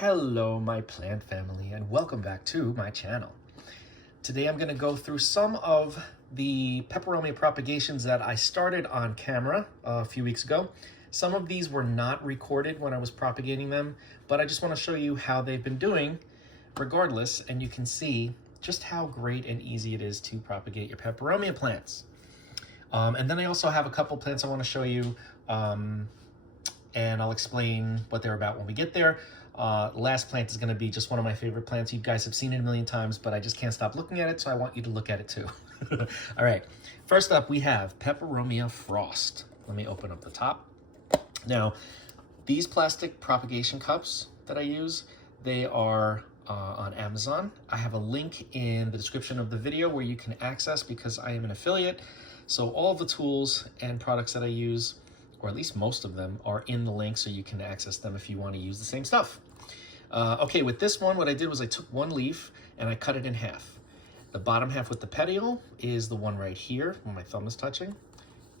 Hello my plant family and welcome back to my channel. Today I'm going to go through some of the Peperomia propagations that I started on camera a few weeks ago. Some of these were not recorded when I was propagating them, but I just want to show you how they've been doing regardless, and you can see just how great and easy it is to propagate your Peperomia plants. And then I also have a couple plants I want to show you, and I'll explain what they're about when we get there. Last plant is going to be just one of my favorite plants. You guys have seen it a million times, but I just can't stop looking at it, so I want you to look at it too. All right, first up we have Peperomia Frost. Let me open up the top. Now, these plastic propagation cups that I use, they are on Amazon. I have a link in the description of the video where you can access, because I am an affiliate. So all of the tools and products that I use, or at least most of them, are in the link, so you can access them if you want to use the same stuff. Okay, with this one, what I did was I took one leaf and I cut it in half. The bottom half with the petiole is the one right here, where my thumb is touching.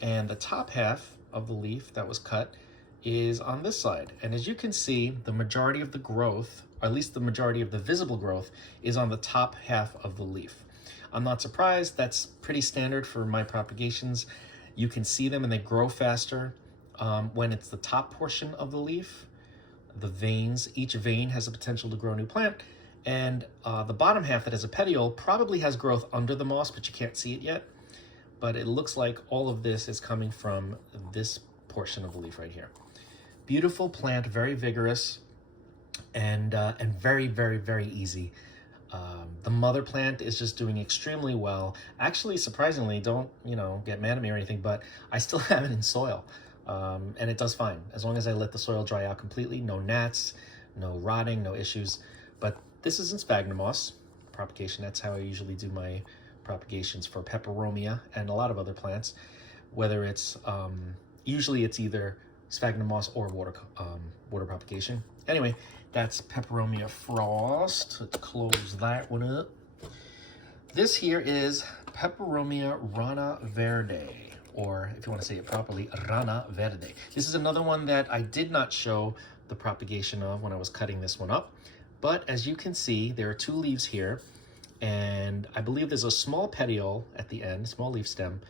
And the top half of the leaf that was cut is on this side. And as you can see, the majority of the growth, or at least the majority of the visible growth, is on the top half of the leaf. I'm not surprised. That's pretty standard for my propagations. You can see them and they grow faster when it's the top portion of the leaf. The veins, each vein has the potential to grow a new plant. And the bottom half that has a petiole probably has growth under the moss, but you can't see it yet. But it looks like all of this is coming from this portion of the leaf right here. Beautiful plant, very vigorous, and very, very, very easy. The mother plant is just doing extremely well. Actually, surprisingly, don't get mad at me or anything, but I still have it in soil. And it does fine, as long as I let the soil dry out completely. No gnats, no rotting, no issues. But this is in sphagnum moss propagation. That's how I usually do my propagations for Peperomia and a lot of other plants. Whether it's, usually it's either sphagnum moss or water propagation. Anyway, that's Peperomia Frost. Let's close that one up. This here is Peperomia Rana Verde, or if you want to say it properly, Rana Verde. This is another one that I did not show the propagation of when I was cutting this one up. But as you can see, there are two leaves here, and I believe there's a small petiole at the end, small leaf stem,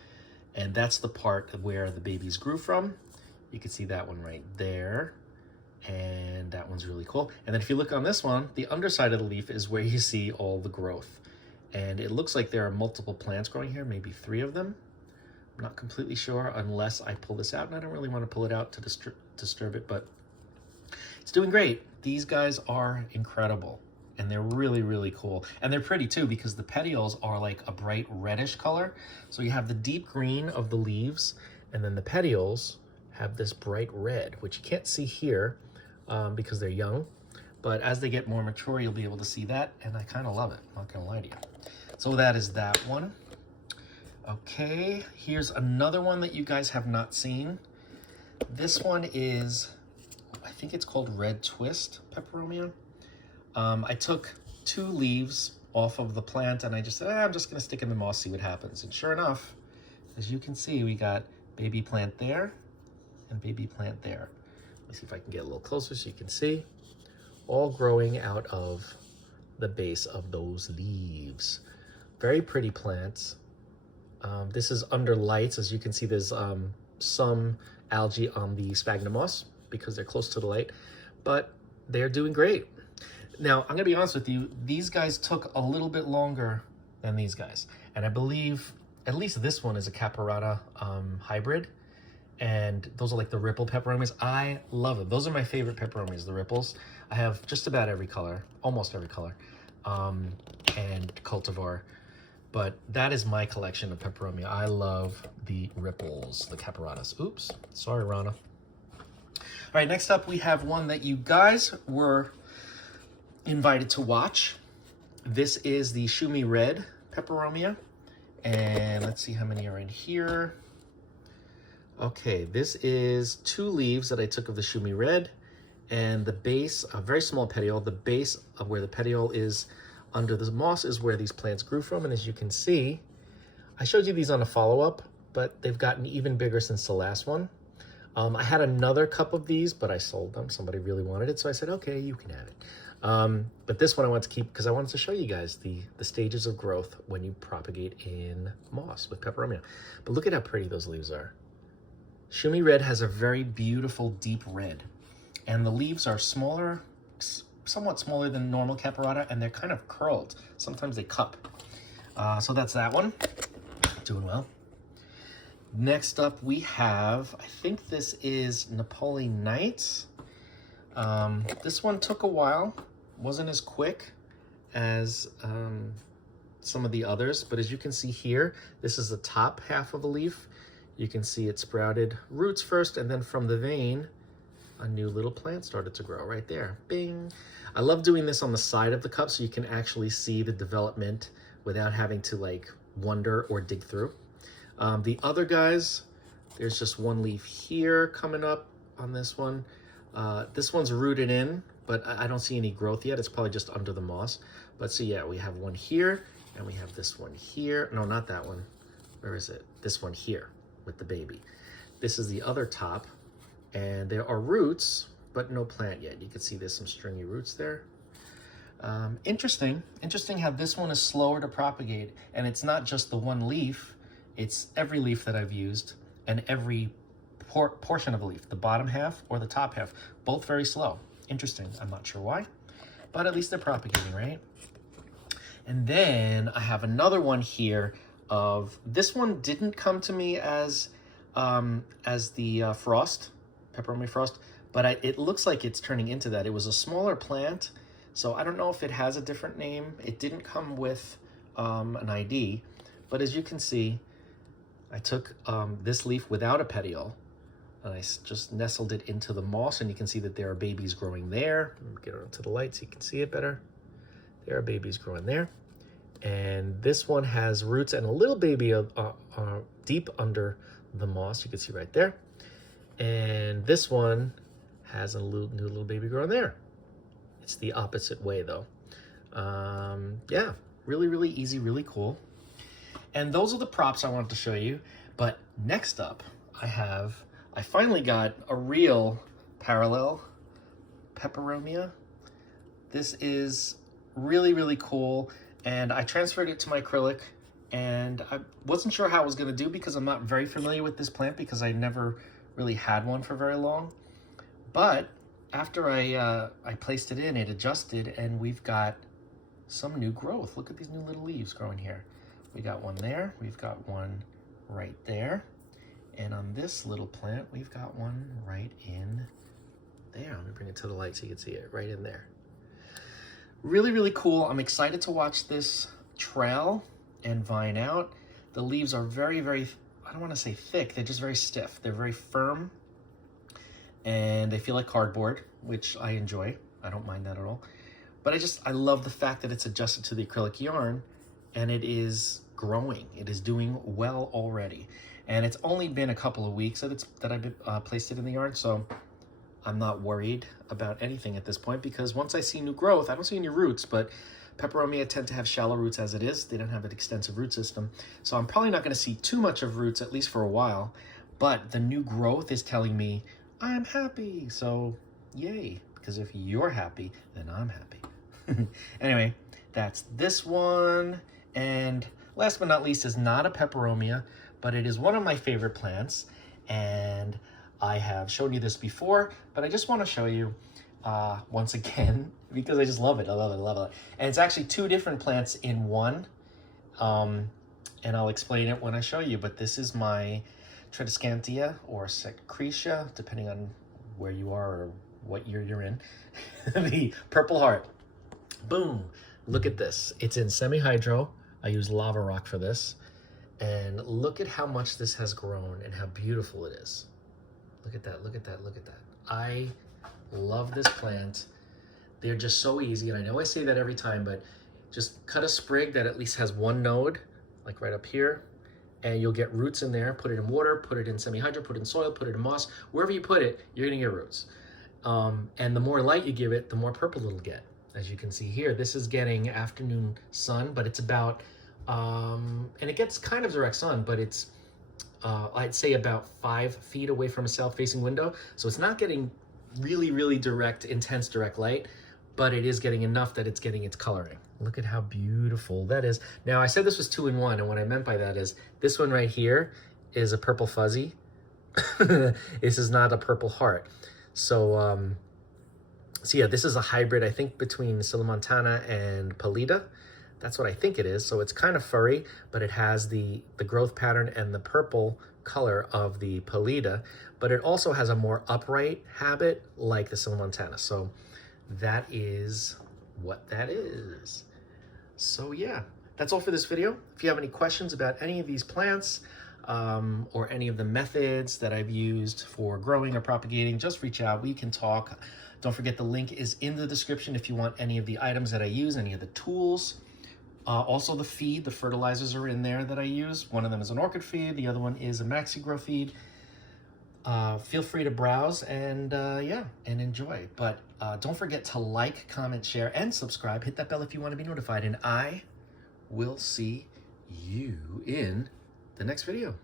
and that's the part where the babies grew from. You can see that one right there, and that one's really cool. And then if you look on this one, the underside of the leaf is where you see all the growth. And it looks like there are multiple plants growing here, maybe 3 of them. I'm not completely sure unless I pull this out, and I don't really want to pull it out to disturb it, but it's doing great. These guys are incredible, and they're really, really cool. And they're pretty too, because the petioles are like a bright reddish color. So you have the deep green of the leaves, and then the petioles have this bright red, which you can't see here because they're young. But as they get more mature, you'll be able to see that, and I kind of love it, not gonna lie to you. So that is that one. Okay, here's another one that you guys have not seen. This one is, I think it's called Red Twist Peperomia. I took 2 leaves off of the plant, and I just said, I'm just gonna stick in the moss, see what happens. And sure enough, as you can see, we got baby plant there and baby plant there. Let me see if I can get a little closer so you can see. All growing out of the base of those leaves. Very pretty plants. This is under lights. As you can see, there's some algae on the sphagnum moss because they're close to the light, but they're doing great. Now, I'm gonna be honest with you, these guys took a little bit longer than these guys. And I believe at least this one is a Caparata hybrid. And those are like the ripple peperomias. I love them. Those are my favorite peperomias, the ripples. I have just about every color, almost every color, and cultivar. But that is my collection of Peperomia. I love the ripples, the Caparatas. Oops, sorry, Rana. All right, next up we have one that you guys were invited to watch. This is the Shumi Red Peperomia. And let's see how many are in here. Okay, this is 2 leaves that I took of the Shumi Red, and the base, a very small petiole. The base of where the petiole is under the moss is where these plants grew from. And as you can see, I showed you these on a follow-up, but they've gotten even bigger since the last one. I had another cup of these, but I sold them. Somebody really wanted it, so I said, okay, you can have it. But this one I want to keep because I wanted to show you guys the stages of growth when you propagate in moss with Peperomia. But look at how pretty those leaves are. Shumi red has a very beautiful deep red, and the leaves are smaller, somewhat smaller than normal caperata, and they're kind of curled. Sometimes they cup. So that's that one. Doing well. Next up we have, I think this is Napoleon Nights. This one took a while, wasn't as quick as some of the others, but as you can see here, this is the top half of a leaf. You can see it sprouted roots first, and then from the vein, a new little plant started to grow right there. Bing! I love doing this on the side of the cup so you can actually see the development without having to like wonder or dig through. The other guys, there's just one leaf here coming up on this one. This one's rooted in, but I don't see any growth yet. It's probably just under the moss. But so yeah, we have one here, and we have this one here. No, not that one. Where is it? This one here with the baby. This is the other top, and there are roots, but no plant yet. You can see there's some stringy roots there. Interesting how this one is slower to propagate, and it's not just the one leaf. It's every leaf that I've used and every portion of a leaf, the bottom half or the top half, both very slow. Interesting. I'm not sure why, but at least they're propagating, right? And then I have another one here of, this one didn't come to me as the frost, Peperomia frost, but it looks like it's turning into that. It was a smaller plant, so I don't know if it has a different name. It didn't come with an ID, but as you can see, I took this leaf without a petiole, and I just nestled it into the moss, and you can see that there are babies growing there. Get it onto the light so you can see it better. There are babies growing there. And this one has roots and a little baby deep under the moss. You can see right there. And this one has a new little baby growing there. It's the opposite way though. Yeah, really, really easy, really cool. And those are the props I wanted to show you. But next up, I finally got a real parallel Peperomia. This is really, really cool. And I transferred it to my acrylic, and I wasn't sure how I was gonna do because I'm not very familiar with this plant because I never really had one for very long. But after I placed it in, it adjusted, and we've got some new growth. Look at these new little leaves growing here. We got one there, we've got one right there, and on this little plant, we've got one right in there. Let me bring it to the light so you can see it, right in there. Really, really cool. I'm excited to watch this trail and vine out. The leaves are very, very, I don't want to say thick, they're just very stiff. They're very firm, and they feel like cardboard, which I enjoy. I don't mind that at all. But I love the fact that it's adjusted to the acrylic yarn, and it is growing. It is doing well already. And it's only been a couple of weeks that I've placed it in the yarn, so I'm not worried about anything at this point, because once I see new growth, I don't see any roots, but Peperomia tend to have shallow roots as it is. They don't have an extensive root system. So I'm probably not going to see too much of roots, at least for a while. But the new growth is telling me I'm happy. So yay, because if you're happy, then I'm happy. Anyway, that's this one. And last but not least is not a Peperomia, but it is one of my favorite plants. And I have shown you this before, but I just want to show you once again, because I just love it. I love it, I love it. And it's actually two different plants in one. And I'll explain it when I show you, but this is my Tradescantia or Secretia, depending on where you are or what year you're in. The purple heart. Boom. Look at this. It's in semi-hydro. I use lava rock for this. And look at how much this has grown and how beautiful it is. Look at that, look at that, look at that. I love this plant. They're just so easy, and I know I say that every time, but just cut a sprig that at least has one node, like right up here, and you'll get roots in there. Put it in water, put it in semi-hydro, put it in soil, put it in moss. Wherever you put it, you're gonna get roots. And the more light you give it, the more purple it'll get. As you can see here, this is getting afternoon sun, but it's about, and it gets kind of direct sun, but it's I'd say about 5 feet away from a south-facing window. So it's not getting really, really direct, intense direct light, but it is getting enough that it's getting its coloring. Look at how beautiful that is. Now, I said this was 2-in-1, and what I meant by that is this one right here is a purple fuzzy. This is not a purple heart. So, so yeah, this is a hybrid, I think, between Silamontana and Pallida. That's what I think it is. So it's kind of furry, but it has the growth pattern and the purple color of the Pallida, but it also has a more upright habit like the Silamontana. So that is what that is. So yeah, that's all for this video. If you have any questions about any of these plants, or any of the methods that I've used for growing or propagating, just reach out. We can talk. Don't forget the link is in the description if you want any of the items that I use, any of the tools. Also the feed, the fertilizers are in there that I use. One of them is an orchid feed. The other one is a maxi-grow feed. Feel free to browse and yeah, and enjoy. But don't forget to like, comment, share, and subscribe. Hit that bell if you want to be notified. And I will see you in the next video.